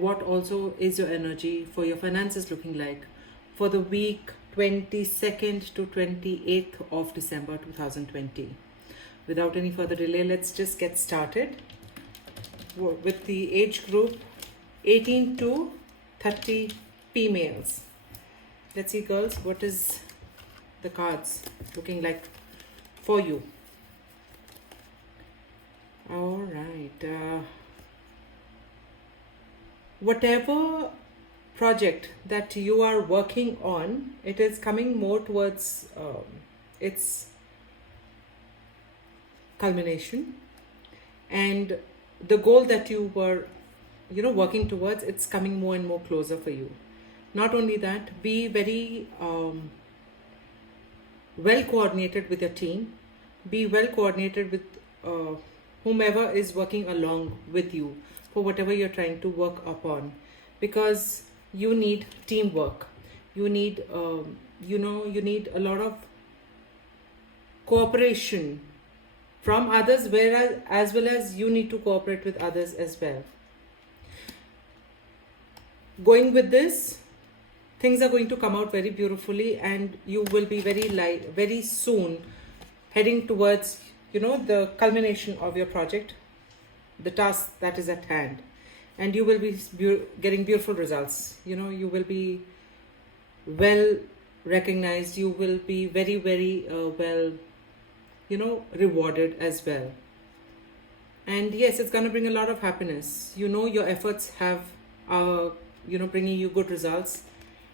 What also is your energy for your finances looking like for the week 22nd to 28th of December 2020. Without any further delay, let's just get started with the age group 18 to 30 females. Let's see, girls, what is the cards looking like for you? All right. Whatever project that you are working on, it is coming more towards its culmination, and the goal that you were working towards, it's coming more and more closer for you. Not only that, be very well coordinated with your team, be well coordinated with whomever is working along with you for whatever you're trying to work upon, because you need teamwork. You need you need a lot of cooperation from others, whereas as well as you need to cooperate with others as well. Going with this, things are going to come out very beautifully, and you will be very soon heading towards the culmination of your project, the task that is at hand, and you will be getting beautiful results. You will be well recognized, you will be very well rewarded as well. And yes, it's going to bring a lot of happiness. Your efforts have bringing you good results,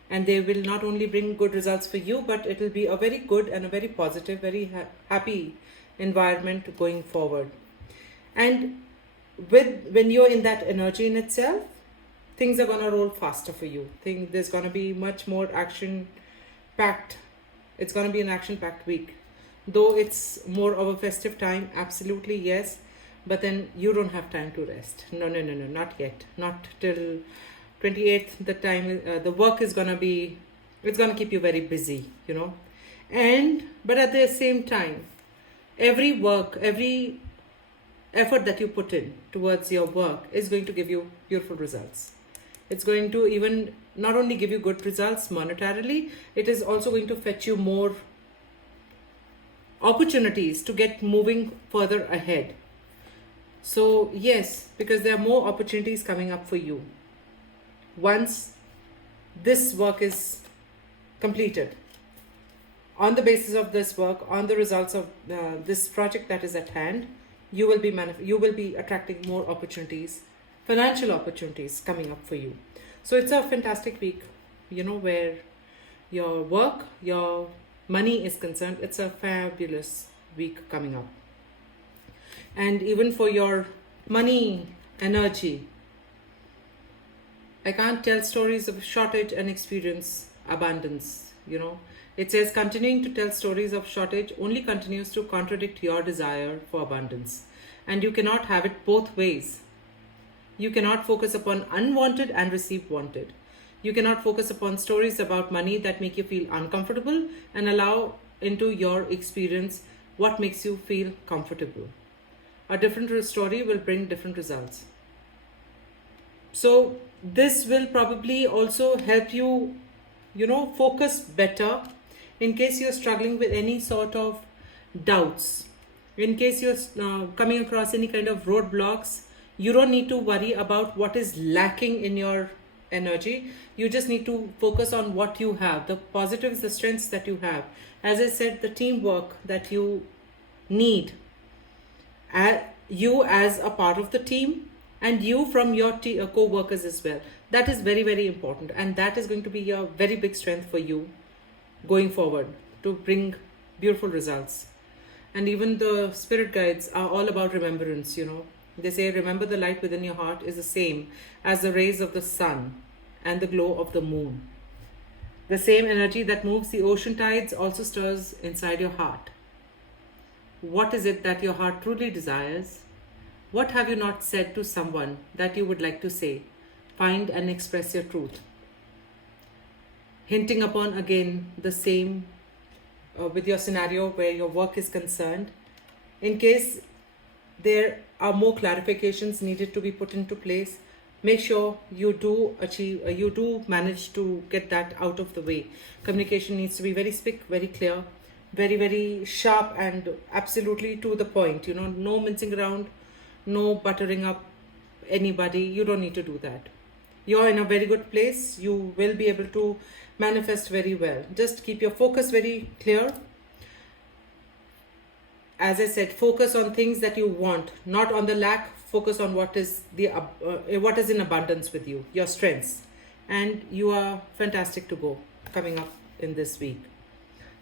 and they will not only bring good results for you, but it will be a very good and a very positive, very happy environment going forward. And when you're in that energy in itself, things are going to roll faster for you. There's going to be much more action packed. It's going to be an action packed week, though it's more of a festive time, absolutely yes, but then you don't have time to rest. No, not yet, not till 28th. The time, the work is going to be, it's going to keep you very busy, but at the same time, every effort that you put in towards your work is going to give you beautiful results. It's going to even not only give you good results monetarily, it is also going to fetch you more opportunities to get moving further ahead. So yes, because there are more opportunities coming up for you once this work is completed. On the basis of this work, on the results of this project that is at hand, you will be attracting more opportunities, financial opportunities coming up for you. So it's a fantastic week, where your work, your money is concerned. It's a fabulous week coming up. And even for your money energy, I can't tell stories of shortage and experience abundance. It says continuing to tell stories of shortage only continues to contradict your desire for abundance. And you cannot have it both ways. You cannot focus upon unwanted and receive wanted. You cannot focus upon stories about money that make you feel uncomfortable and allow into your experience what makes you feel comfortable. A different story will bring different results. So this will probably also help you, focus better in case you're struggling with any sort of doubts. In case you're coming across any kind of roadblocks, you don't need to worry about what is lacking in your energy. You just need to focus on what you have, the positives, the strengths that you have. As I said, the teamwork that you need, you as a part of the team, and you from your co-workers as well. That is very important, and that is going to be a very big strength for you going forward to bring beautiful results. And even the spirit guides are all about remembrance. They say, remember the light within your heart is the same as the rays of the sun and the glow of the moon. The same energy that moves the ocean tides also stirs inside your heart. What is it that your heart truly desires? What have you not said to someone that you would like to say? Find and express your truth. Hinting upon again the same with your scenario where your work is concerned. In case there are more clarifications needed to be put into place, make sure you do achieve, you do manage to get that out of the way. Communication needs to be very quick, very clear, very, very sharp, and absolutely to the point. No mincing around, no buttering up anybody. You don't need to do that. You're in a very good place. You will be able to manifest very well. Just keep your focus very clear. As I said, focus on things that you want, not on the lack. Focus on what is in abundance with you, your strengths, and you are fantastic to go coming up in this week.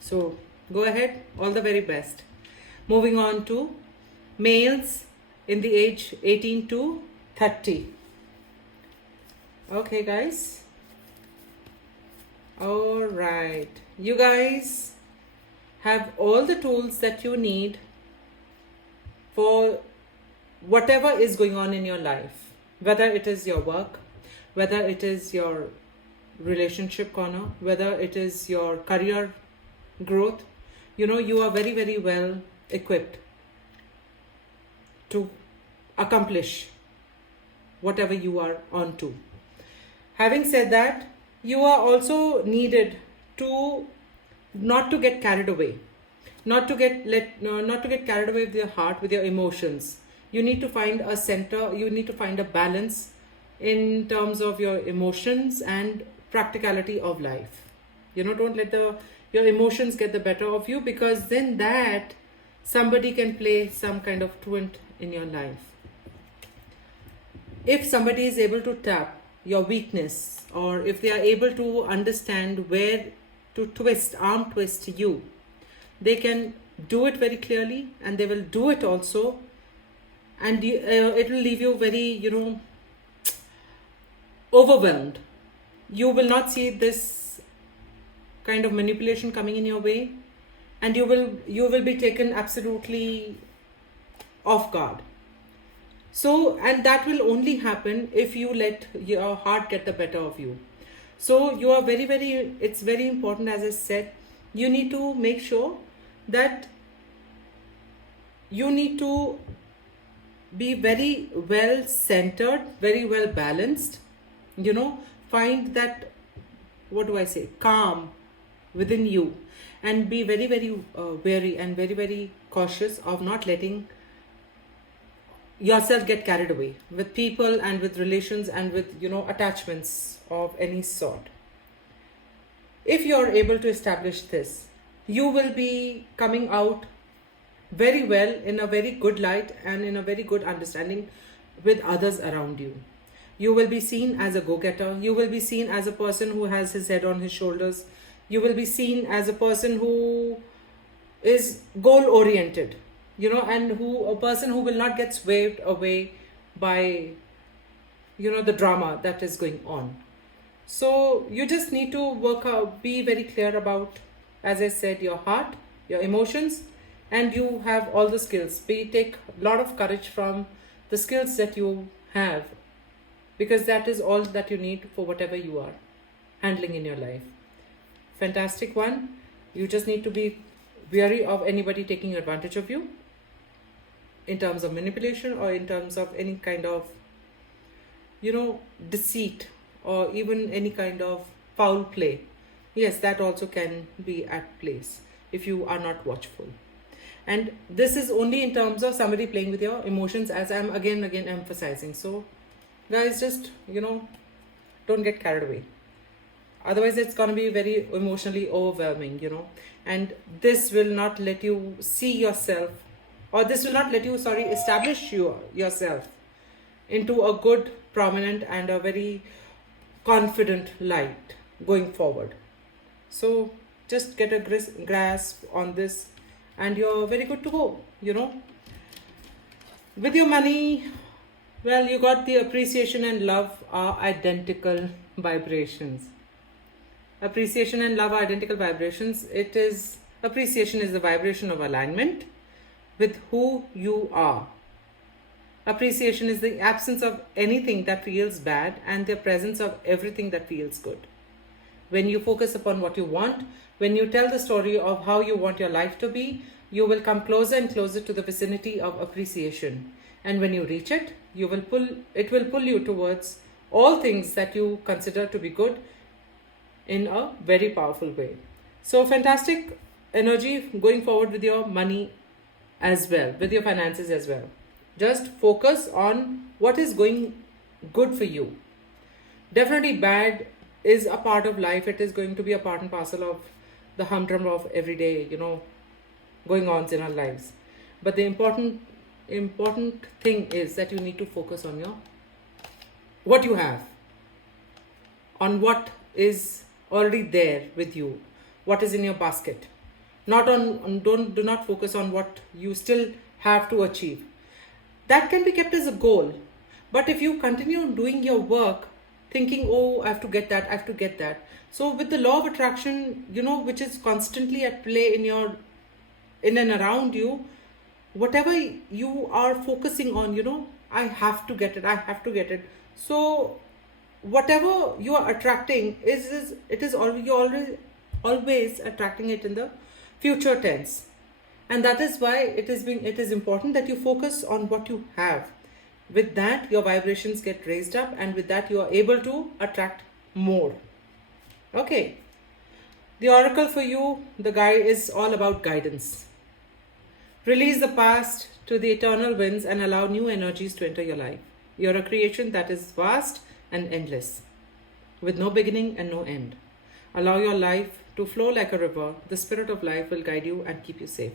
So go ahead, all the very best. Moving on to males in the age 18 to 30. Okay, guys. All right, you guys have all the tools that you need for whatever is going on in your life, whether it is your work, whether it is your relationship corner, whether it is your career growth. You are very, very well equipped to accomplish whatever you are on to. Having said that, you are also needed to not to get carried away, not to get carried away with your heart, with your emotions. You need to find a center, you need to find a balance in terms of your emotions and practicality of life. Don't let your emotions get the better of you, because then that somebody can play some kind of truant in your life. If somebody is able to tap your weakness, or if they are able to understand where to arm twist you, they can do it very clearly, and they will do it also, and it will leave you very, overwhelmed. You will not see this kind of manipulation coming in your way, and you will be taken absolutely off guard. So, and that will only happen if you let your heart get the better of you. So you are very, very, it's very important, as I said, you need to make sure that you need to be very well centered, very well balanced, find that, calm within you, and be very, very wary and very, very cautious of not letting yourself get carried away with people and with relations and with, attachments of any sort. If you're able to establish this, you will be coming out very well, in a very good light and in a very good understanding with others around you. You will be seen as a go-getter. You will be seen as a person who has his head on his shoulders. You will be seen as a person who is goal-oriented, and a person who will not get swayed away by, the drama that is going on. So you just need to work out, be very clear about, as I said, your heart, your emotions, and you have all the skills. Take a lot of courage from the skills that you have, because that is all that you need for whatever you are handling in your life. Fantastic one. You just need to be wary of anybody taking advantage of you in terms of manipulation, or in terms of any kind of, deceit, or even any kind of foul play. Yes, that also can be at place if you are not watchful. And this is only in terms of somebody playing with your emotions, as I'm again emphasizing. So guys, just, don't get carried away. Otherwise, it's going to be very emotionally overwhelming, and this will not let you see yourself, or this will not let you, establish yourself into a good, prominent, and a very confident light going forward. So just get a grasp on this, and you're very good to go, With your money, well, you got the appreciation and love are identical vibrations. Appreciation and love are identical vibrations. Appreciation is the vibration of alignment with who you are. Appreciation is the absence of anything that feels bad and the presence of everything that feels good. When you focus upon what you want, when you tell the story of how you want your life to be, you will come closer and closer to the vicinity of appreciation. And when you reach it, it will pull you towards all things that you consider to be good in a very powerful way. So fantastic energy going forward with your money as well, with your finances as well. Just focus on what is going good for you. Definitely bad is a part of life. It is going to be a part and parcel of the humdrum of everyday, going on in our lives. But the important thing is that you need to focus on what you have, on what is already there with you, what is in your basket. Not do not focus on what you still have to achieve. That can be kept as a goal. But if you continue doing your work thinking, oh, I have to get that, I have to get that. So with the law of attraction, which is constantly at play in and around you, whatever you are focusing on, I have to get it, I have to get it. So whatever you are attracting you're always attracting it in the future tense. And that is why it is important that you focus on what you have. With that, your vibrations get raised up, and with that you are able to attract more. Okay. The oracle for you, the guide, is all about guidance. Release the past to the eternal winds and allow new energies to enter your life. You're a creation that is vast and endless, with no beginning and no end. Allow your life to flow like a river. The spirit of life will guide you and keep you safe.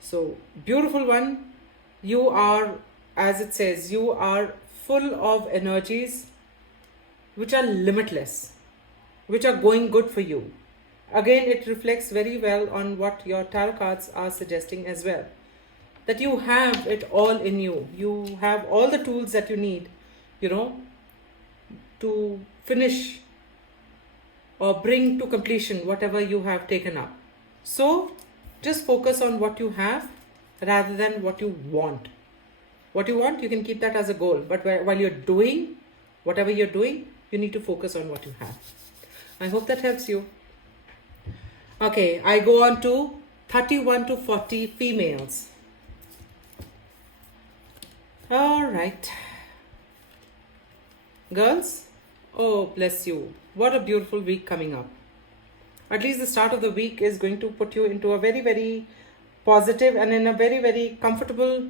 So, beautiful one, you are, as it says, you are full of energies which are limitless, which are going good for you. Again, it reflects very well on what your tarot cards are suggesting as well. That you have it all in you. You have all the tools that you need, to finish or bring to completion whatever you have taken up. So, just focus on what you have rather than what you want. What you want, you can keep that as a goal. But while you're doing whatever you're doing, you need to focus on what you have. I hope that helps you. Okay, I go on to 31 to 40 females. All right. Girls, oh, bless you. What a beautiful week coming up. At least the start of the week is going to put you into a very, very positive and in a very, very comfortable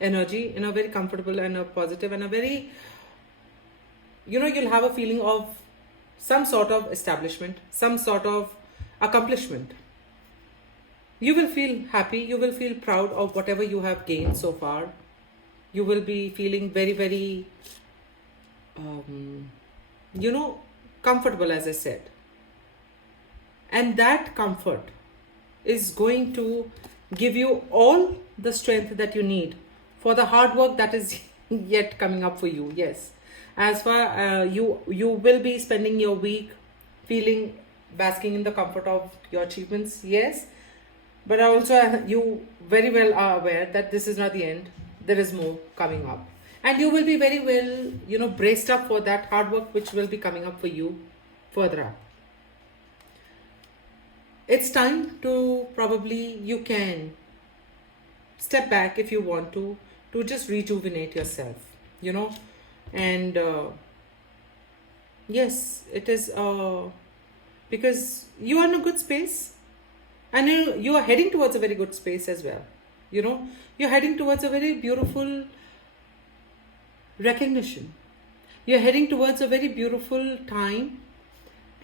energy, in a very comfortable and a positive and a very, you'll have a feeling of some sort of establishment, some sort of accomplishment. You will feel happy, you will feel proud of whatever you have gained so far. You will be feeling very, very, comfortable, as I said. And that comfort is going to give you all the strength that you need for the hard work that is yet coming up for you. Yes. As far you will be spending your week feeling, basking in the comfort of your achievements. Yes. But also you very well are aware that this is not the end. There is more coming up. And you will be very well, braced up for that hard work which will be coming up for you further up. It's time to you can step back if you want to just rejuvenate yourself, and yes, it is because you are in a good space and you are heading towards a very good space as well. You're heading towards a very beautiful recognition. You're heading towards a very beautiful time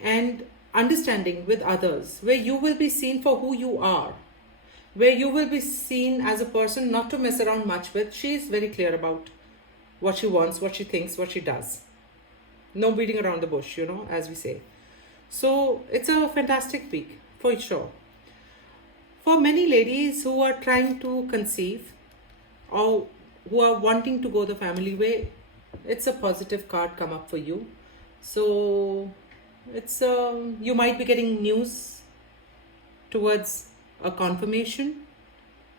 and understanding with others, where you will be seen for who you are, where you will be seen as a person not to mess around much with. She is very clear about what she wants, what she thinks, what she does. No beating around the bush, as we say. So it's a fantastic week for sure. For many ladies who are trying to conceive or who are wanting to go the family way, it's a positive card come up for you. So it's you might be getting news towards a confirmation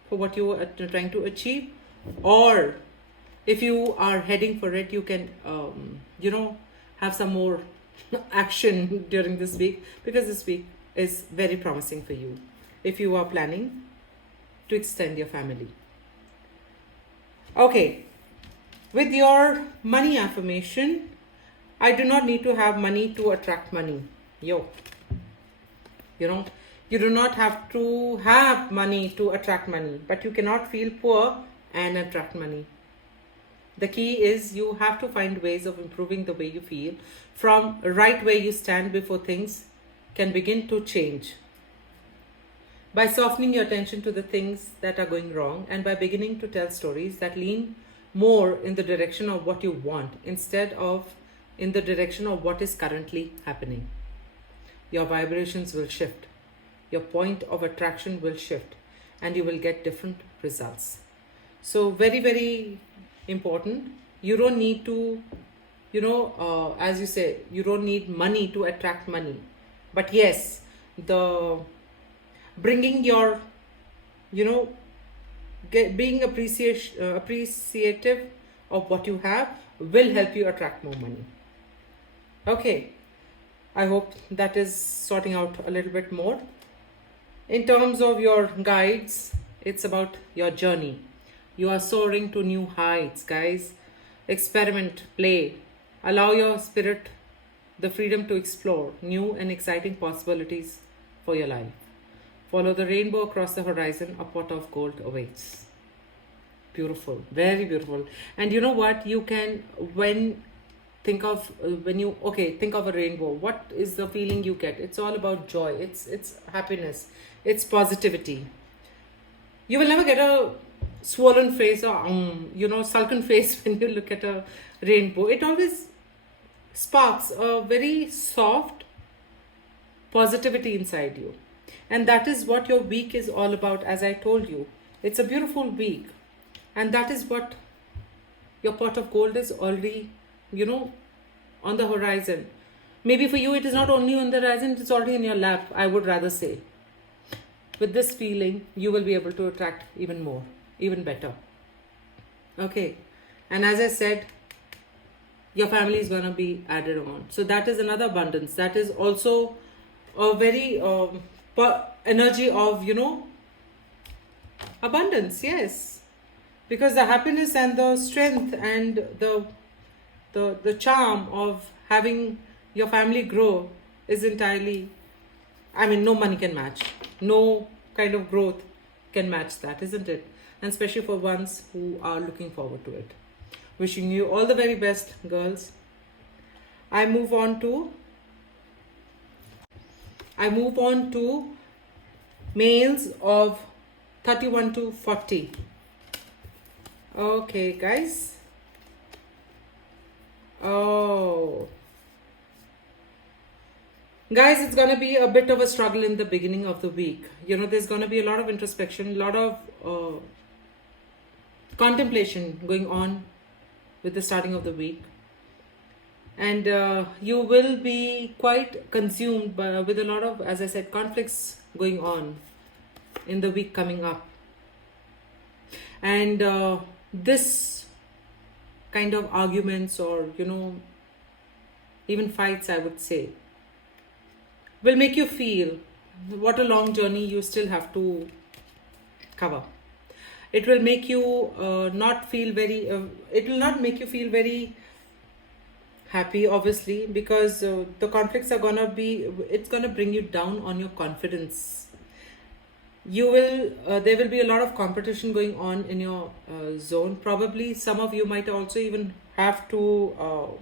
for what you are trying to achieve, or if you are heading for it, you can have some more action during this week, because this week is very promising for you if you are planning to extend your family. Okay, with your money affirmation, I do not need to have money to attract money. Yo, you know, you do not have to have money to attract money, but you cannot feel poor and attract money. The key is you have to find ways of improving the way you feel from right where you stand before things can begin to change. By softening your attention to the things that are going wrong and by beginning to tell stories that lean more in the direction of what you want instead of in the direction of what is currently happening. Your vibrations will shift, your point of attraction will shift, and you will get different results. So very, very important. You don't need to, as you say, you don't need money to attract money. But yes, the bringing your, being appreciative of what you have will help you attract more money. Okay, I hope that is sorting out a little bit more. In terms of your guides, it's about your journey. You are soaring to new heights, guys. Experiment, play. Allow your spirit the freedom to explore new and exciting possibilities for your life. Follow the rainbow across the horizon. A pot of gold awaits. Beautiful, very beautiful. And you know what? You can, think of a rainbow. What is the feeling you get? It's all about joy. It's happiness. It's positivity. You will never get a swollen face or sulken face when you look at a rainbow. It always sparks a very soft positivity inside you, and that is what your week is all about. As I told you, it's a beautiful week, and that is what your pot of gold is already on the horizon. Maybe for you it is not only on the horizon, it's already in your lap, I would rather say. With this feeling, you will be able to attract even more, even better. Okay. And as I said, your family is going to be added on. So that is another abundance. That is also a very energy of, abundance. Yes. Because the happiness and the strength and the charm of having your family grow is entirely, no money can match. No kind of growth can match that, isn't it? And especially for ones who are looking forward to it. Wishing you all the very best, girls. I move on to males of 31 to 40. Okay, guys. Oh. Guys, it's going to be a bit of a struggle in the beginning of the week. There's going to be a lot of introspection, a lot of contemplation going on with the starting of the week. And you will be quite consumed with a lot of, as I said, conflicts going on in the week coming up. And this kind of arguments or, even fights, I would say, will make you feel what a long journey you still have to cover. It will make you not make you feel very happy, obviously, because the conflicts are it's gonna bring you down on your confidence. There will be a lot of competition going on in your zone. Probably some of you might also even have to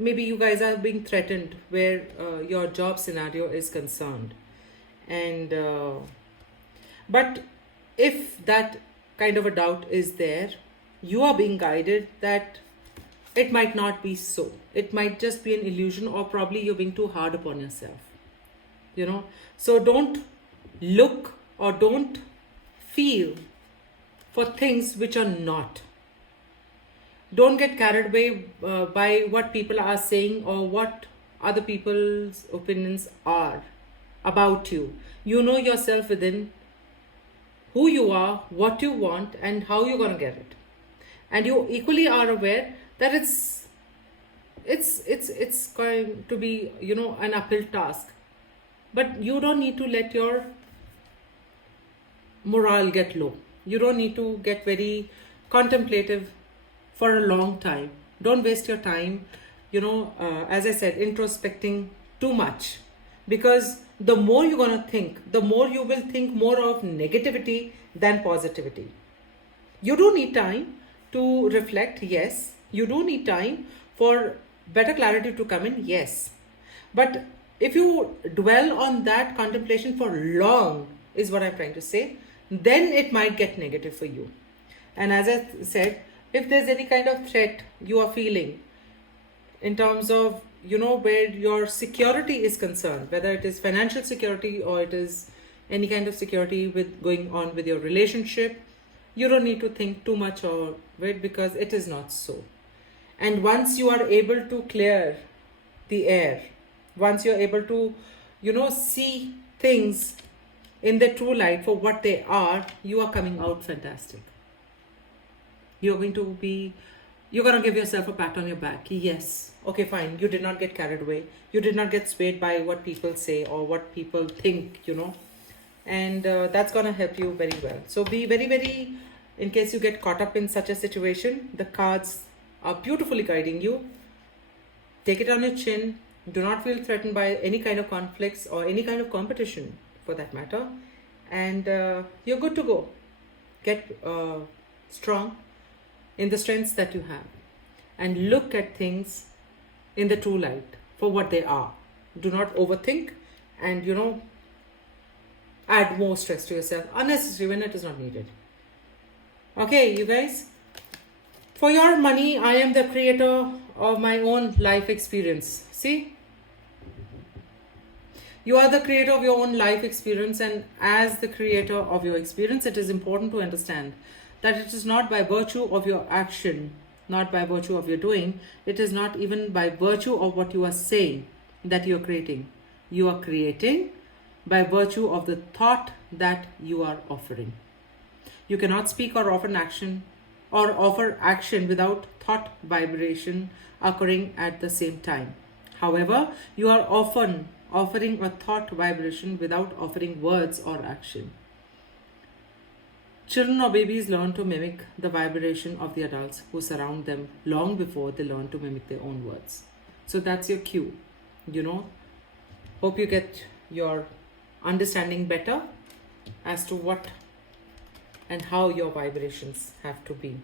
maybe you guys are being threatened where your job scenario is concerned. And but if that kind of a doubt is there, you are being guided that it might not be so. It might just be an illusion, or probably you're being too hard upon yourself. So don't look or don't feel for things which are not. Don't get carried away by what people are saying or what other people's opinions are about you. You know yourself within, who you are, what you want, and how you're going to get it. And you equally are aware that it's going to be, an uphill task. But you don't need to let your morale get low. You don't need to get very contemplative for a long time. Don't waste your time as I said, introspecting too much, because the more you're going to think, the more you will think more of negativity than positivity. You do need time to reflect, yes. You do need time for better clarity to come in, yes. But if you dwell on that contemplation for long, is what I'm trying to say, then it might get negative for you. And as I said, if there's any kind of threat you are feeling in terms of, where your security is concerned, whether it is financial security or it is any kind of security with going on with your relationship, you don't need to think too much of it, because it is not so. And once you are able to clear the air, once you're able to, see things in the true light for what they are, you are coming out fantastic. You're going to give yourself a pat on your back. Yes. Okay, fine. You did not get carried away. You did not get swayed by what people say or what people think, And that's going to help you very well. So be very, very, in case you get caught up in such a situation, the cards are beautifully guiding you. Take it on your chin. Do not feel threatened by any kind of conflicts or any kind of competition for that matter. And you're good to go. Get strong in the strengths that you have, and look at things in the true light for what they are. Do not overthink and add more stress to yourself unnecessary when it is not needed. Okay, you guys, for your money, I am the creator of my own life experience. See, you are the creator of your own life experience, and as the creator of your experience, it is important to understand that it is not by virtue of your action, not by virtue of your doing, it is not even by virtue of what you are saying that you are creating. You are creating by virtue of the thought that you are offering. You cannot speak or offer action without thought vibration occurring at the same time. However, you are often offering a thought vibration without offering words or action. Children or babies learn to mimic the vibration of the adults who surround them long before they learn to mimic their own words. So that's your cue, Hope you get your understanding better as to what and how your vibrations have to be.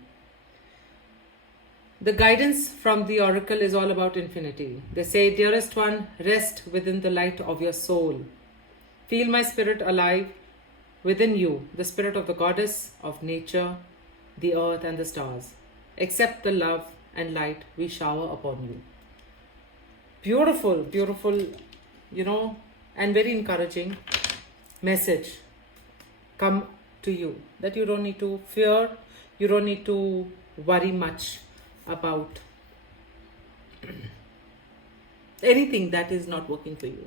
The guidance from the oracle is all about infinity. They say, dearest one, rest within the light of your soul. Feel my spirit alive within you, the spirit of the goddess of nature, the earth and the stars. Accept the love and light we shower upon you. Beautiful, beautiful, and very encouraging message come to you, that you don't need to fear, you don't need to worry much about anything that is not working for you.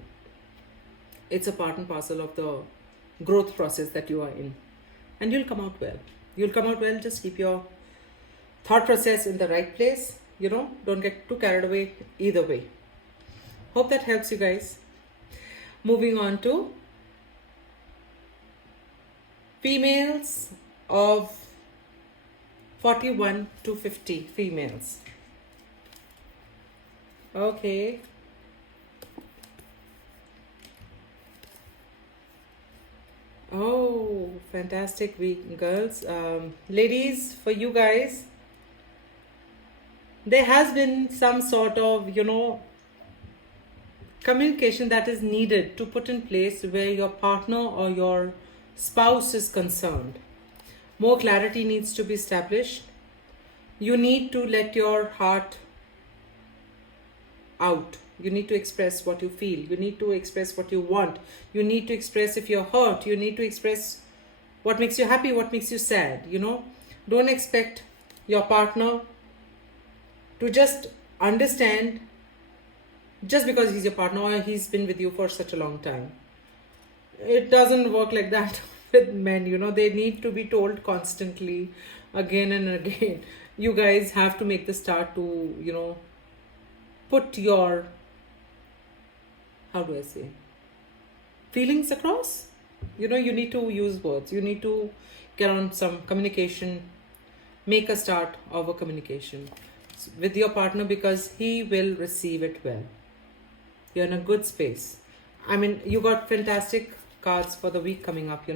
It's a part and parcel of the growth process that you are in, and you'll come out well. Just keep your thought process in the right place. Don't get too carried away either way. Hope that helps you guys. Moving on to females of 41 to 50 females. Okay. Oh, fantastic week, girls. Ladies, for you guys, there has been some sort of, communication that is needed to put in place where your partner or your spouse is concerned. More clarity needs to be established. You need to let your heart out. You need to express what you feel. You need to express what you want. You need to express if you're hurt. You need to express what makes you happy, what makes you sad. Don't expect your partner to just understand just because he's your partner or he's been with you for such a long time. It doesn't work like that with men. They need to be told constantly, again and again. You guys have to make the start to, put your, how do I say, feelings across. You need to use words. You need to get on some communication, make a start of a communication. with your partner because he will receive it well. You're in a good space. I mean, you got fantastic cards for the week coming up,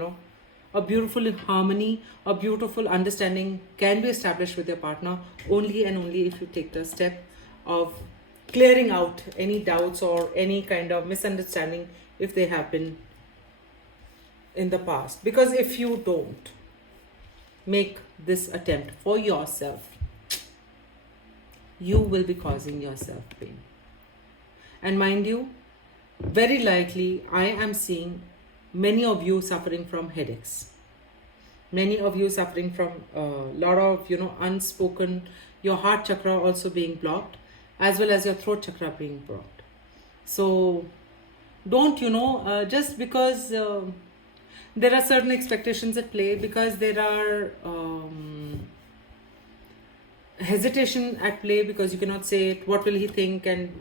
A beautiful harmony, a beautiful understanding can be established with your partner only and only if you take the step of clearing out any doubts or any kind of misunderstanding if they have been in the past. Because if you don't make this attempt for yourself, you will be causing yourself pain. And mind you, very likely I am seeing many of you suffering from headaches. Many of you suffering from a lot of, unspoken, your heart chakra also being blocked, as well as your throat chakra being blocked. So don't, just because there are certain expectations at play, because there are hesitation at play, because you cannot say it, what will he think, and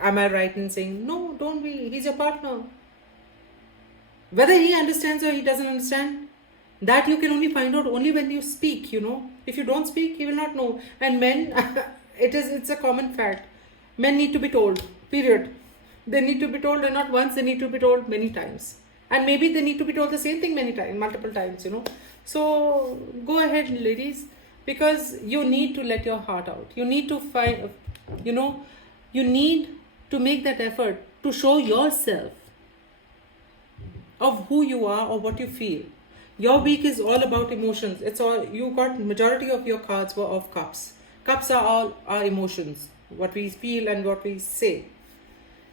am I right in saying, no, don't be, he's your partner. Whether he understands or he doesn't understand, that you can only find out only when you speak, If you don't speak, he will not know. And men, it's a common fact. Men need to be told, period. They need to be told, and not once, they need to be told many times. And maybe they need to be told the same thing many times, multiple times, So go ahead, ladies, because you need to let your heart out. You need to find, you need to make that effort to show yourself of who you are or what you feel. Your week is all about emotions. It's all, you got majority of your cards were of cups. Cups are all our emotions, what we feel and what we say.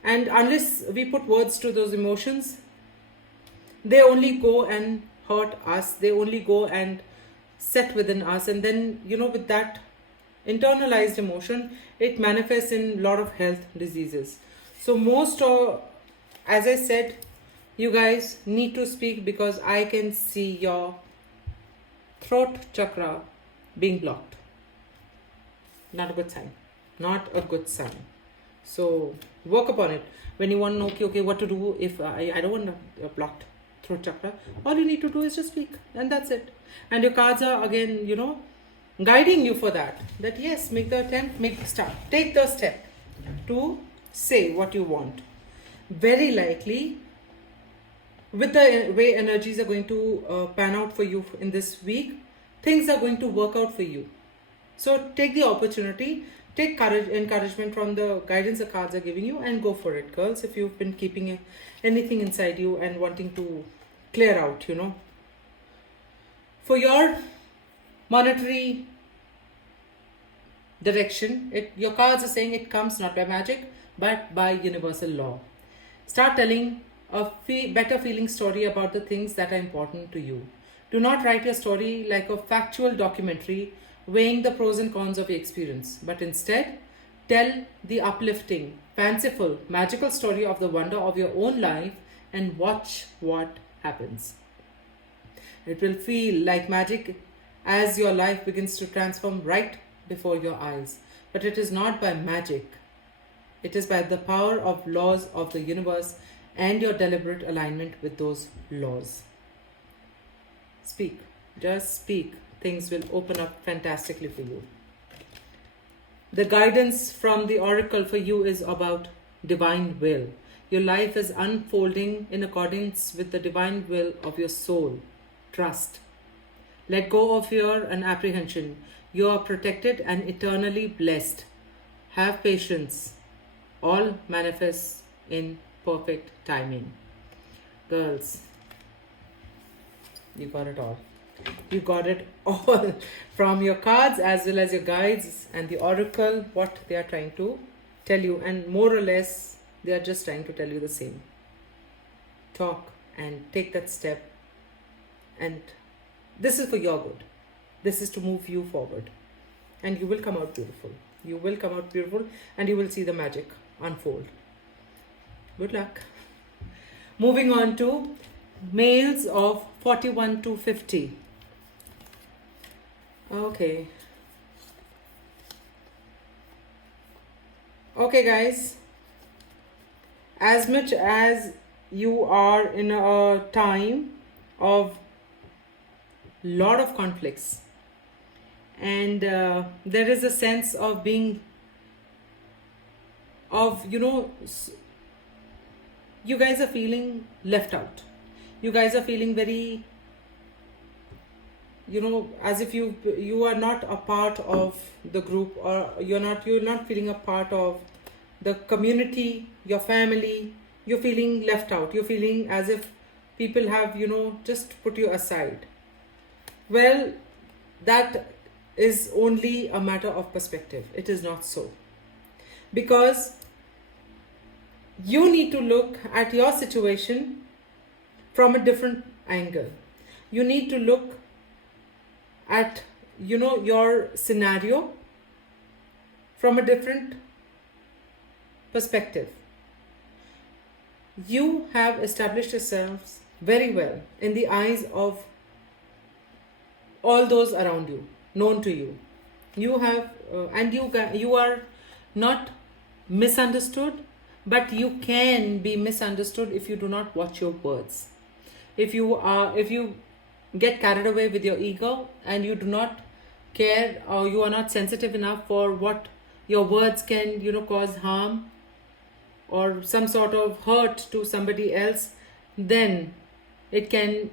And unless we put words to those emotions, they only go and hurt us. They only go and set within us. And then, with that internalized emotion, it manifests in a lot of health diseases. So most of, as I said, you guys need to speak, because I can see your throat chakra being blocked. Not a good sign. Not a good sign. So work upon it. When you want to know, okay, what to do if I don't want a blocked throat chakra, all you need to do is just speak, and that's it. And your cards are again, guiding you for that. That yes, make the attempt, make the start, take the step to say what you want. Very likely, with the way energies are going to pan out for you in this week, things are going to work out for you. So take the opportunity, take courage, encouragement from the guidance the cards are giving you, and go for it, girls. If you've been keeping anything inside you and wanting to clear out, For your monetary direction, your cards are saying it comes not by magic, but by universal law. Start telling a better feeling story about the things that are important to you. Do not write your story like a factual documentary weighing the pros and cons of your experience, but instead tell the uplifting, fanciful, magical story of the wonder of your own life, and watch what happens. It will feel like magic as your life begins to transform right before your eyes. But it is not by magic. It is by the power of laws of the universe and your deliberate alignment with those laws. Speak. Just speak. Things will open up fantastically for you. The guidance from the oracle for you is about divine will. Your life is unfolding in accordance with the divine will of your soul. Trust. Let go of fear and apprehension. You are protected and eternally blessed. Have patience. All manifests in perfect timing. Girls, you got it all. You got it all from your cards as well as your guides and the oracle, what they are trying to tell you. And more or less, they are just trying to tell you the same. Talk and take that step. And this is for your good. This is to move you forward. And you will come out beautiful. You will come out beautiful, and you will see the magic unfold. Good luck. Moving on to males of 41 to 50. Okay, guys. As much as you are in a time of lot of conflicts and there is a sense of being, of you guys are feeling left out. You guys are feeling very, as if you are not a part of the group, or you're not feeling a part of the community, your family. You're feeling left out. You're feeling as if people have just put you aside. Well, that is only a matter of perspective. It is not so, because you need to look at your situation from a different angle. You need to look at your scenario from a different perspective. You have established yourselves very well in the eyes of all those around you, known to you. You have and you are not misunderstood, but you can be misunderstood if you do not watch your words. If you get carried away with your ego, and you do not care, or you are not sensitive enough for what your words can cause harm or some sort of hurt to somebody else, then it can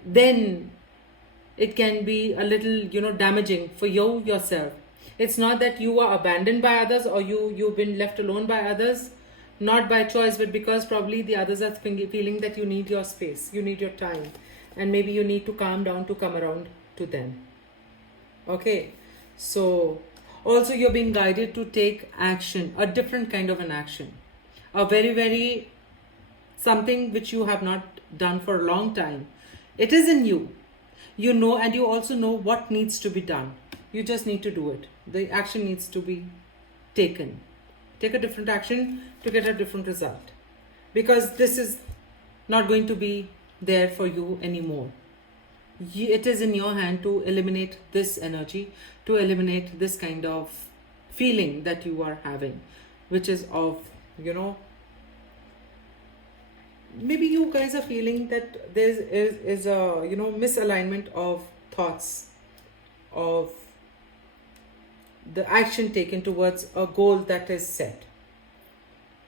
be a little damaging for you yourself. It's not that you are abandoned by others, or you've been left alone by others, not by choice, but because probably the others are feeling that you need your space, you need your time, and maybe you need to calm down to come around to them. Okay, so also you're being guided to take action, a different kind of an action, a very, very something which you have not done for a long time. It is in you, and you also know what needs to be done. You just need to do it. The action needs to be taken. Take a different action to get a different result, because this is not going to be there for you anymore. It is in your hand to eliminate this energy, to eliminate this kind of feeling that you are having, which is of maybe you guys are feeling that there is a misalignment of thoughts, of the action taken towards a goal that is set.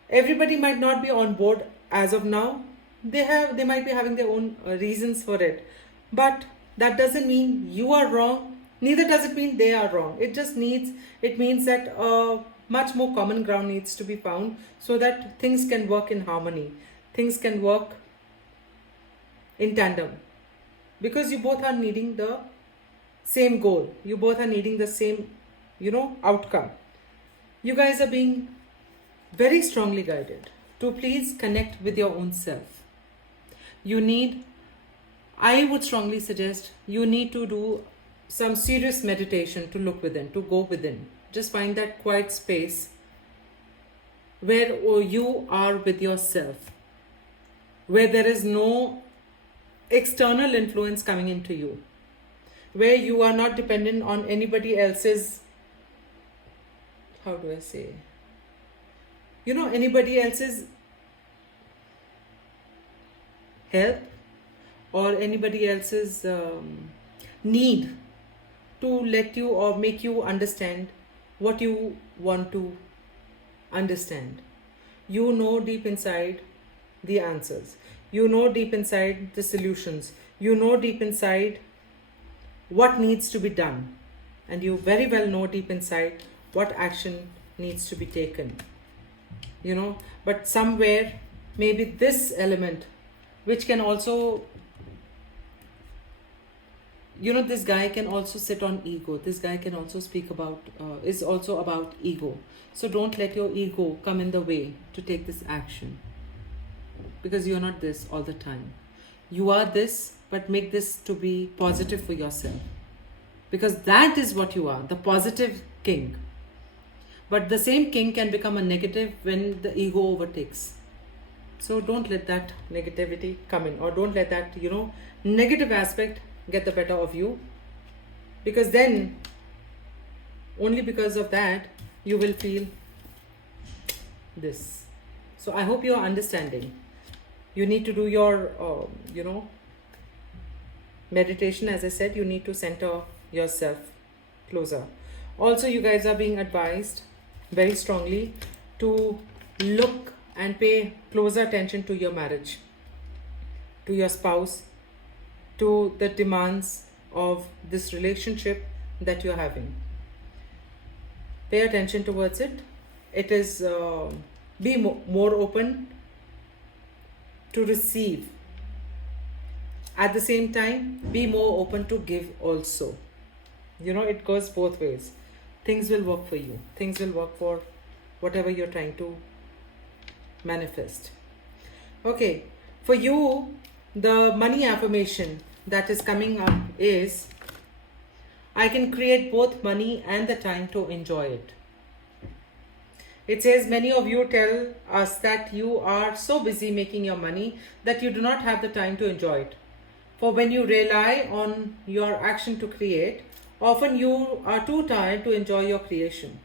Everybody might not be on board as of now. They might be having their own reasons for it, but that doesn't mean you are wrong, neither does it mean they are wrong. It means that much more common ground needs to be found, so that things can work in harmony, things can work in tandem, because you both are needing the same goal, you both are needing the same outcome. You guys are being very strongly guided to please connect with your own self. I would strongly suggest you need to do some serious meditation, to look within, to go within. Just find that quiet space where you are with yourself, where there is no external influence coming into you, where you are not dependent on anybody else's, how do I say, anybody else's help, or anybody else's need to let you or make you understand what you want to understand. You know deep inside the answers. You know deep inside the solutions. You know deep inside what needs to be done. And you very well know deep inside what action needs to be taken. But somewhere, maybe this element, which can also, this guy can also sit on ego. This guy can also speak about, is also about ego. So don't let your ego come in the way to take this action, because you're not this all the time. You are this, but make this to be positive for yourself, because that is what you are, the positive king. But the same king can become a negative when the ego overtakes. So don't let that negativity come in, or don't let that, negative aspect get the better of you, because then, only because of that, you will feel this. So I hope you are understanding. You need to do your, meditation. As I said, you need to center yourself closer. Also, you guys are being advised very strongly to look and pay closer attention to your marriage, to your spouse, to the demands of this relationship that you're having. Pay attention towards it. It is be more open to receive. At the same time, be more open to give also. You know, it goes both ways. Things will work for you. Things will work for whatever you're trying to manifest. Okay, for you, the money affirmation that is coming up is, I can create both money and the time to enjoy it. It says many of you tell us that you are so busy making your money that you do not have the time to enjoy it. For when you rely on your action to create, often you are too tired to enjoy your creation.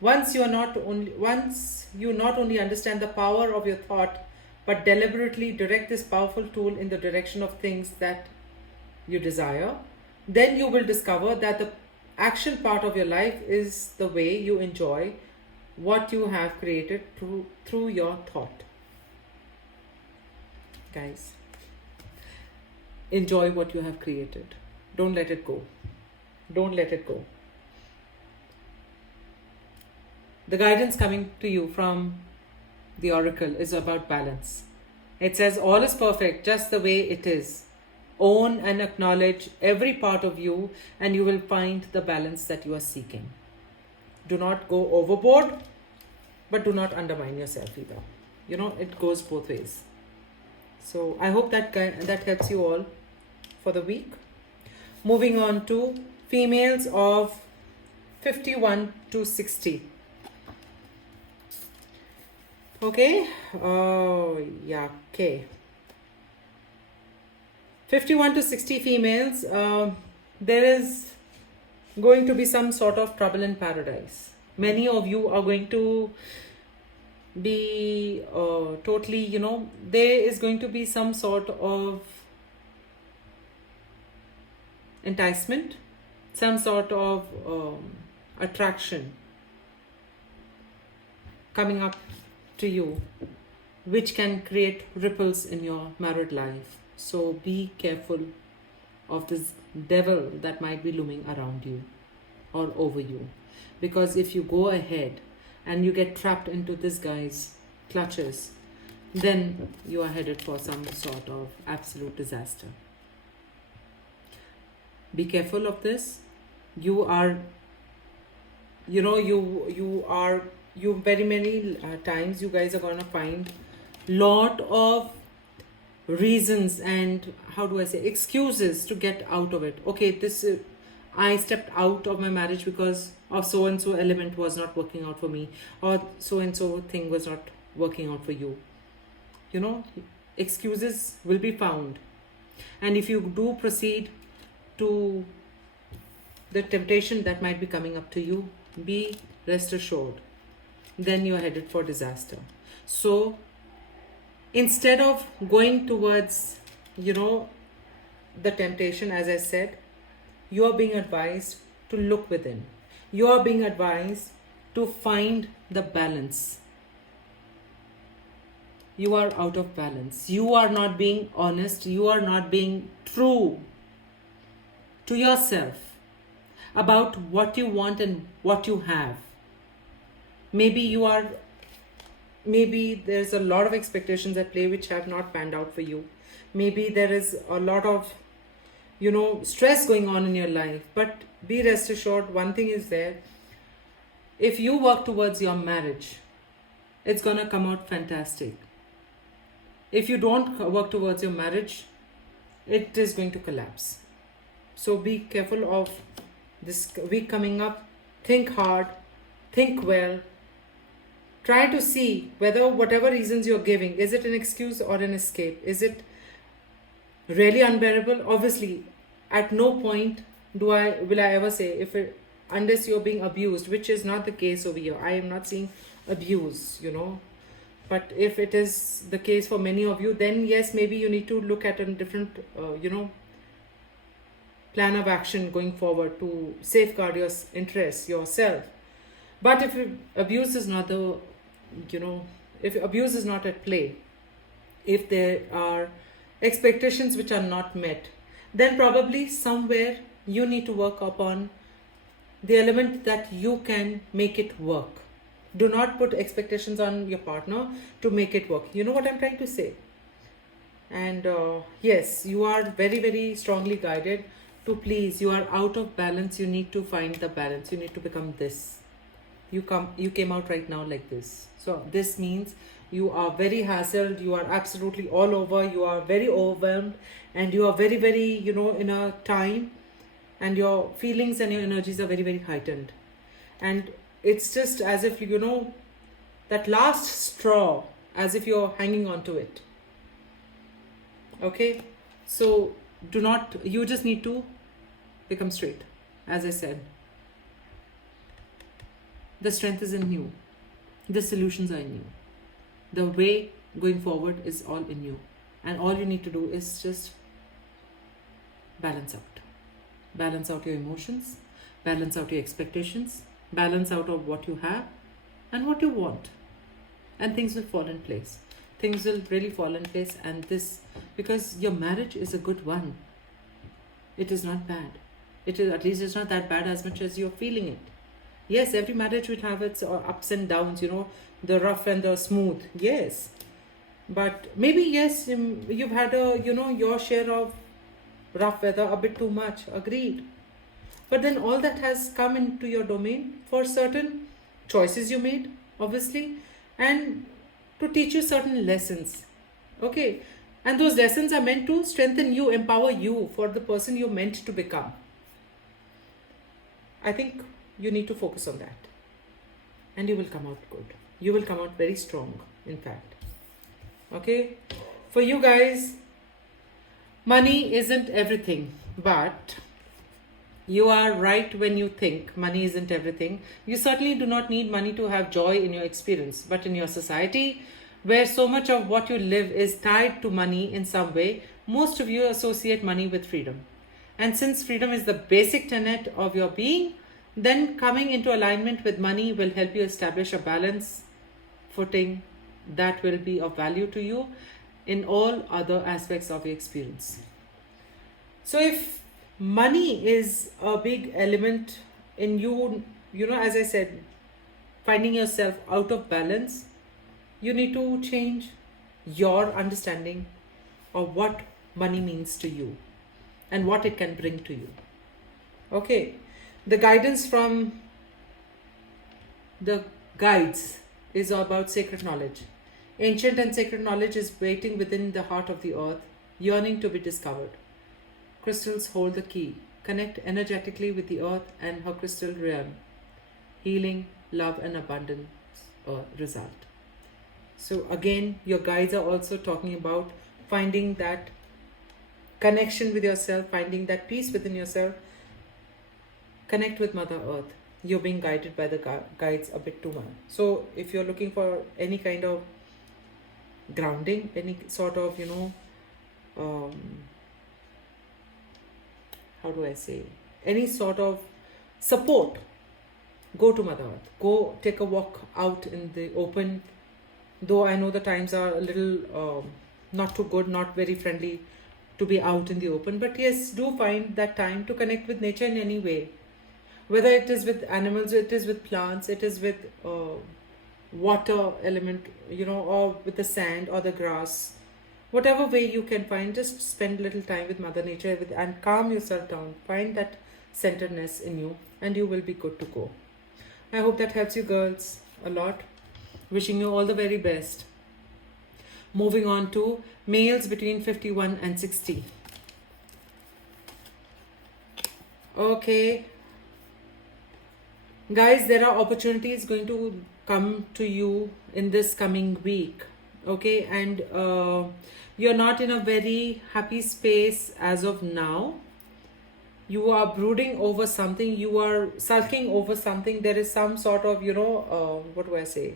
Once you not only understand the power of your thought, but deliberately direct this powerful tool in the direction of things that you desire, then you will discover that the action part of your life is the way you enjoy what you have created through your thought. Guys, enjoy what you have created. Don't let it go. Don't let it go. The guidance coming to you from the oracle is about balance. It says all is perfect just the way it is. Own and acknowledge every part of you, and you will find the balance that you are seeking. Do not go overboard, but do not undermine yourself either. You know, it goes both ways. So I hope that helps you all for the week. Moving on to females of 51 to 60. Okay. Okay. 51 to 60 females, there is going to be some sort of trouble in paradise. Many of you are going to be totally, there is going to be some sort of enticement, some sort of attraction coming up to you, which can create ripples in your married life. So be careful of this devil that might be looming around you or over you. Because if you go ahead and you get trapped into this guy's clutches, then you are headed for some sort of absolute disaster. Be careful of this. You are, very many times you guys are going to find lot of reasons and excuses to get out of it. Okay, I stepped out of my marriage because of so and so element was not working out for me, or so and so thing was not working out for you. Excuses will be found. And if you do proceed to the temptation that might be coming up to you, be rest assured, then you are headed for disaster. So instead of going towards, the temptation, as I said, you are being advised to look within. You are being advised to find the balance. You are out of balance. You are not being honest. You are not being true to yourself about what you want and what you have. Maybe there's a lot of expectations at play which have not panned out for you. Maybe there is a lot of, stress going on in your life. But be rest assured, one thing is there. If you work towards your marriage, it's going to come out fantastic. If you don't work towards your marriage, it is going to collapse. So be careful of this week coming up. Think hard, think well. Try to see whether whatever reasons you're giving, is it an excuse or an escape? Is it really unbearable? Obviously, at no point will I ever say, unless you're being abused, which is not the case over here. I am not seeing abuse, But if it is the case for many of you, then yes, maybe you need to look at a different, plan of action going forward to safeguard your interests, yourself. But if abuse is not the, if abuse is not at play, if there are expectations which are not met, then probably somewhere you need to work upon the element that you can make it work. Do not put expectations on your partner to make it work. You know what I'm trying to say? And yes, you are very, very strongly guided to please. You are out of balance. You need to find the balance. You need to become this. You came out right now like this. So this means you are very hassled. You are absolutely all over. You are very overwhelmed, and you are very, very, in a time, and your feelings and your energies are very, very heightened. And it's just as if, that last straw, as if you're hanging on to it. Okay? So you just need to become straight. As I said, the strength is in you. The solutions are in you. The way going forward is all in you. And all you need to do is just balance out. Balance out your emotions. Balance out your expectations. Balance out of what you have and what you want. And things will fall in place. Things will really fall in place. And this, because your marriage is a good one. It is not bad. It is, at least it's not that bad as much as you're feeling it. Yes, every marriage will have its ups and downs, the rough and the smooth. Yes. But maybe, yes, you've had your share of rough weather, a bit too much. Agreed. But then all that has come into your domain for certain choices you made, obviously, and to teach you certain lessons. Okay. And those lessons are meant to strengthen you, empower you for the person you're meant to become. I think you need to focus on that. And you will come out good. You will come out very strong, in fact. Okay? For you guys, money isn't everything, but you are right when you think money isn't everything. You certainly do not need money to have joy in your experience, but in your society, where so much of what you live is tied to money in some way, most of you associate money with freedom. And since freedom is the basic tenet of your being, then coming into alignment with money will help you establish a balance footing that will be of value to you in all other aspects of your experience. So if money is a big element in you, as I said, finding yourself out of balance, you need to change your understanding of what money means to you and what it can bring to you. Okay. The guidance from the guides is about sacred knowledge. Ancient and sacred knowledge is waiting within the heart of the earth, yearning to be discovered. Crystals hold the key. Connect energetically with the earth and her crystal realm. Healing, love, and abundance result. So again, your guides are also talking about finding that connection with yourself, finding that peace within yourself. Connect with Mother Earth. You're being guided by the guides a bit too much. So if you're looking for any kind of grounding, any sort of, how do I say, any sort of support, go to Mother Earth. Go take a walk out in the open. Though I know the times are a little not too good, not very friendly to be out in the open. But yes, do find that time to connect with nature in any way. Whether it is with animals, it is with plants, it is with water element, or with the sand or the grass. Whatever way you can find, just spend a little time with Mother Nature and calm yourself down. Find that centeredness in you and you will be good to go. I hope that helps you girls a lot. Wishing you all the very best. Moving on to males between 51 and 60. Okay. Guys, there are opportunities going to come to you in this coming week. Okay, and you're not in a very happy space as of now. You are brooding over something. You are sulking over something. There is some sort of, what do I say?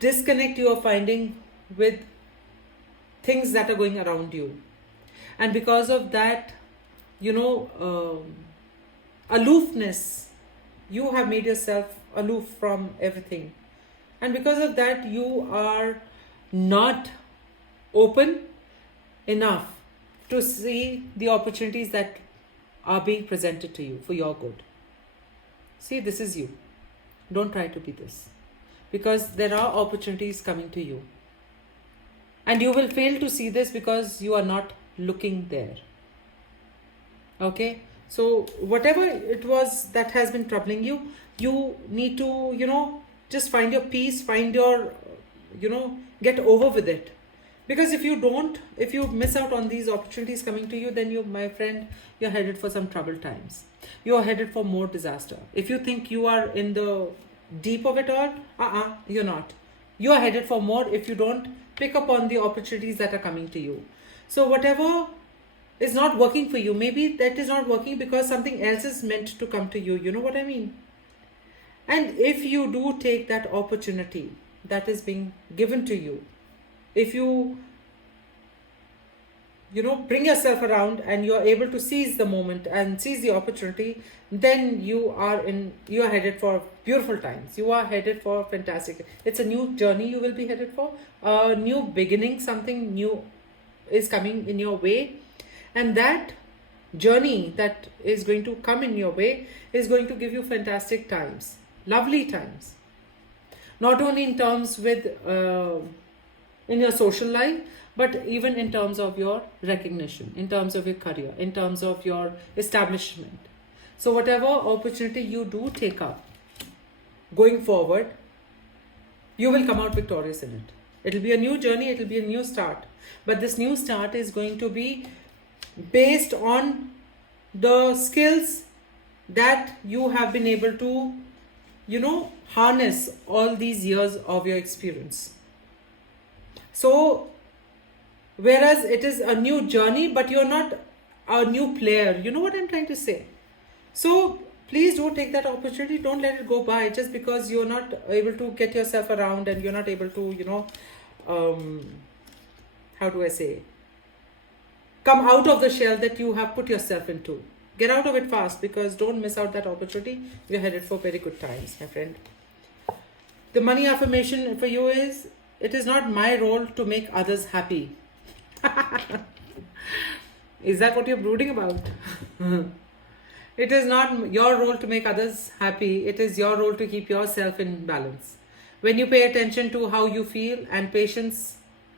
Disconnect you are finding with things that are going around you. And because of that, you know, aloofness, you have made yourself aloof from everything. And because of that, you are not open enough to see the opportunities that are being presented to you for your good. See, this is you. Don't try to be this. Because there are opportunities coming to you. And you will fail to see this because you are not looking there. Okay? So whatever it was that has been troubling you, you need to, you know, just find your peace, find your, you know, get over with it. Because if you don't, if you miss out on these opportunities coming to you, then you, my friend, you're headed for some troubled times. You're headed for more disaster. If you think you are in the deep of it all, you're not. You are headed for more if you don't pick up on the opportunities that are coming to you. So whatever is not working for you, maybe that is not working because something else is meant to come to you. You know what I mean? And if you do take that opportunity that is being given to you, if you know, bring yourself around and you're able to seize the moment and seize the opportunity, then you are headed for beautiful times. You are headed for fantastic. It's a new journey you will be headed for, a new beginning. Something new is coming in your way, and that journey that is going to come in your way is going to give you fantastic times, lovely times, not only in terms with in your social life, but even in terms of your recognition, in terms of your career, in terms of your establishment. So whatever opportunity you do take up going forward, you will come out victorious in it. It'll be a new journey, it'll be a new start. But this new start is going to be based on the skills that you have been able to, you know, harness all these years of your experience. So, whereas it is a new journey, but you're not a new player. You know what I'm trying to say? So, please don't take that opportunity. Don't let it go by just because you're not able to get yourself around and you're not able to, you know, how do I say, come out of the shell that you have put yourself into. Get out of it fast, because don't miss out that opportunity. You're headed for very good times, my friend. The money affirmation for you is, it is not my role to make others happy. Is that what you're brooding about? It is not your role to make others happy. It is your role to keep yourself in balance. When you pay attention to how you feel and patience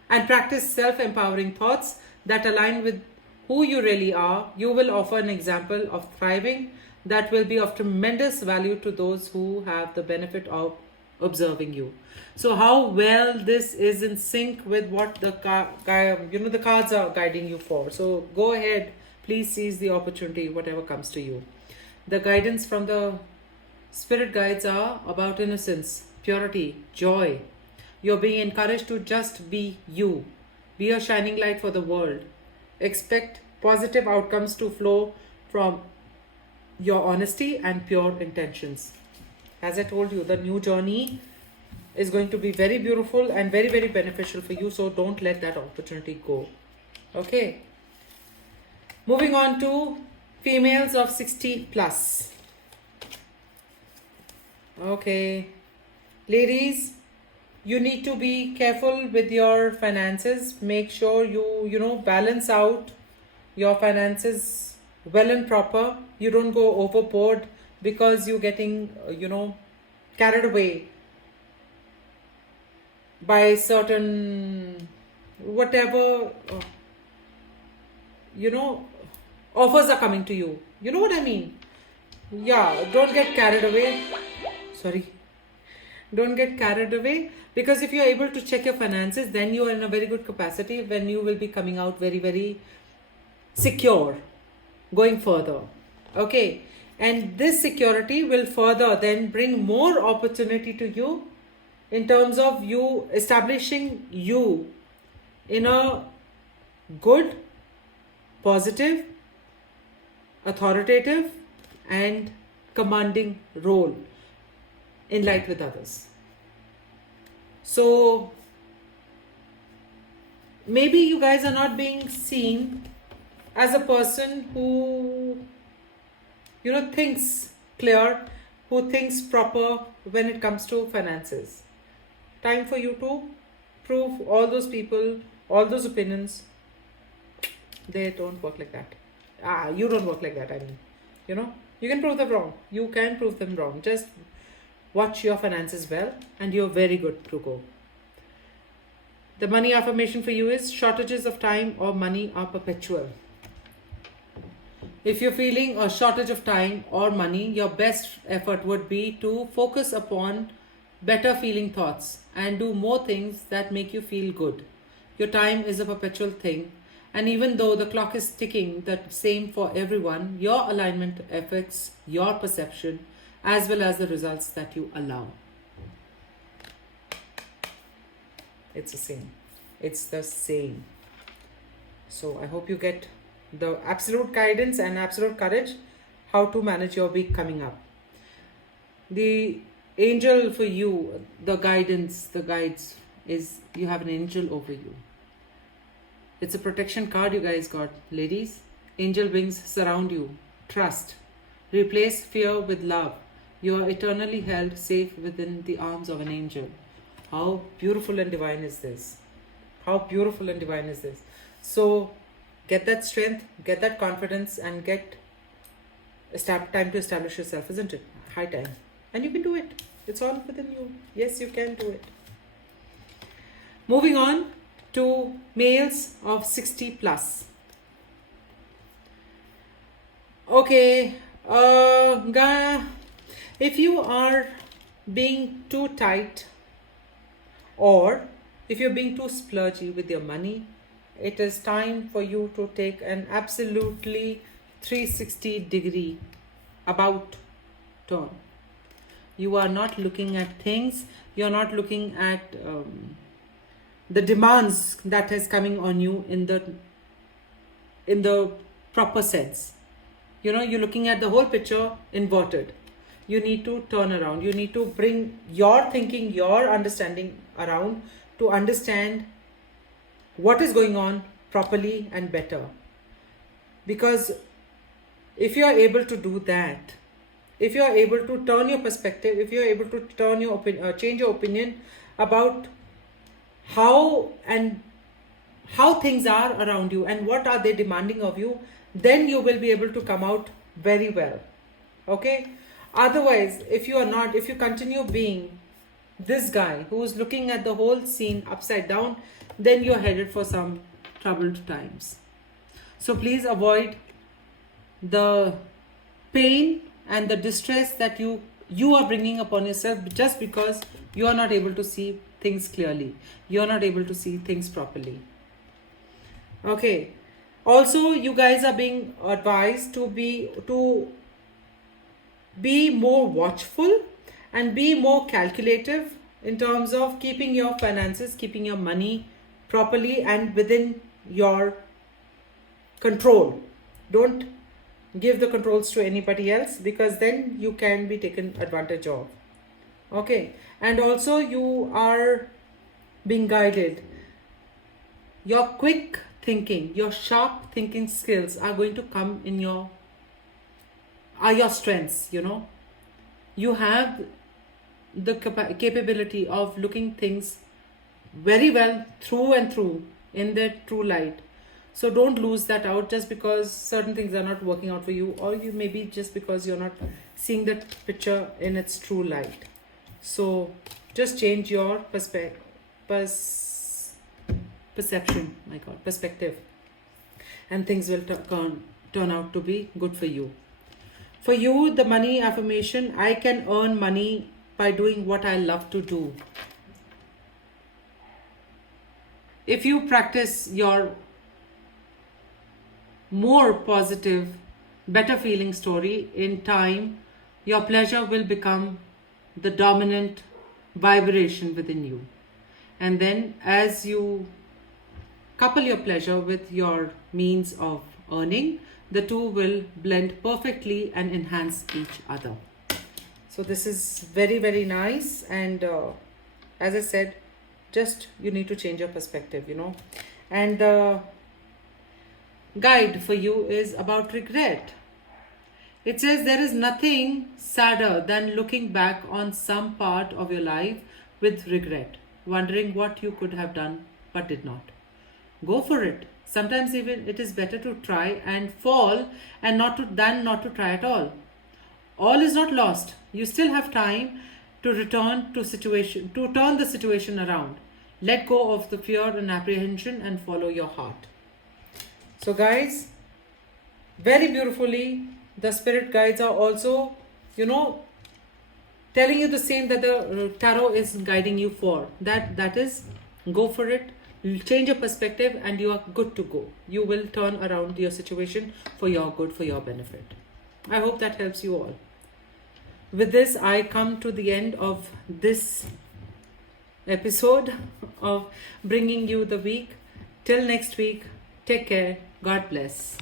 and practice self-empowering thoughts that align with who you really are, you will offer an example of thriving that will be of tremendous value to those who have the benefit of observing you. So how well this is in sync with what the the cards are guiding you for. So go ahead, please seize the opportunity, whatever comes to you. The guidance from the spirit guides are about innocence, purity, joy. You're being encouraged to just be you. Be a shining light for the world. Expect positive outcomes to flow from your honesty and pure intentions. As I told you, the new journey is going to be very beautiful and very, very beneficial for you. So don't let that opportunity go. Okay. Moving on to females of 60 plus. Okay. Ladies, you need to be careful with your finances. Make sure you balance out your finances well and proper. You don't go overboard because you're getting, carried away by certain, whatever, offers are coming to you. You know what I mean? Yeah, don't get carried away. Sorry. Don't get carried away, because if you're able to check your finances, then you are in a very good capacity when you will be coming out very, very secure going further. Okay. And this security will further then bring more opportunity to you in terms of you establishing you in a good, positive, authoritative and commanding role in light with others. So maybe you guys are not being seen as a person who, thinks clear, who thinks proper when it comes to finances. Time for you to prove all those people, all those opinions, they don't work like that. You don't work like that, I mean. You can prove them wrong. You can prove them wrong. Just watch your finances well and you're very good to go. The money affirmation for you is shortages of time or money are perpetual. If you're feeling a shortage of time or money, your best effort would be to focus upon better feeling thoughts and do more things that make you feel good. Your time is a perpetual thing, and even though the clock is ticking the same for everyone, your alignment affects your perception as well as the results that you allow. It's the same. It's the same. So I hope you get the absolute guidance and absolute courage how to manage your week coming up. The angel for you, the guidance, the guides is you have an angel over you. It's a protection card you guys got, ladies. Angel wings surround you. Trust. Replace fear with love. You are eternally held safe within the arms of an angel. How beautiful and divine is this? How beautiful and divine is this? So get that strength, get that confidence, and get time to establish yourself, isn't it? High time. And you can do it. It's all within you. Yes, you can do it. Moving on to males of 60 plus. Okay, if you are being too tight or if you're being too splurgy with your money, it is time for you to take an absolutely 360-degree about turn. You are not looking at things, you're not looking at the demands that is coming on you in the proper sense. You're looking at the whole picture inverted. You need to turn around. You need to bring your thinking, your understanding around to understand what is going on properly and better. Because if you are able to do that, if you are able to turn your perspective, if you are able to turn your change your opinion about how things are around you and what are they demanding of you, then you will be able to come out very well. Okay? Otherwise, if you continue being this guy who is looking at the whole scene upside down, then you're headed for some troubled times. So please avoid the pain and the distress that you are bringing upon yourself just because you are not able to see things clearly. You are not able to see things properly. Okay. Also, you guys are being advised to be more watchful and be more calculative in terms of keeping your finances, keeping your money properly and within your control. Don't give the controls to anybody else, because then you can be taken advantage of. Okay. And also you are being guided. Your quick thinking, your sharp thinking skills are going to come in your strengths. You have the capability of looking things very well through and through in their true light. So don't lose that out just because certain things are not working out for you, or you maybe just because you're not seeing that picture in its true light. So just change your perspective, and things will turn out to be good for you. For you, the money affirmation: I can earn money by doing what I love to do. If you practice your more positive, better feeling story, in time, your pleasure will become the dominant vibration within you. And then as you couple your pleasure with your means of earning, the two will blend perfectly and enhance each other. So this is very, very nice. And as I said, just you need to change your perspective, And guide for you is about regret. It says there is nothing sadder than looking back on some part of your life with regret, wondering what you could have done but did not. Go for it. Sometimes even it is better to try and fall and not to try at all. All is not lost. You still have time to turn the situation around. Let go of the fear and apprehension and follow your heart. So guys, very beautifully, the spirit guides are also, telling you the same that the tarot is guiding you for. That is, go for it, change your perspective, and you are good to go. You will turn around your situation for your good, for your benefit. I hope that helps you all. With this, I come to the end of this episode of bringing you the week. Till next week, take care. God bless.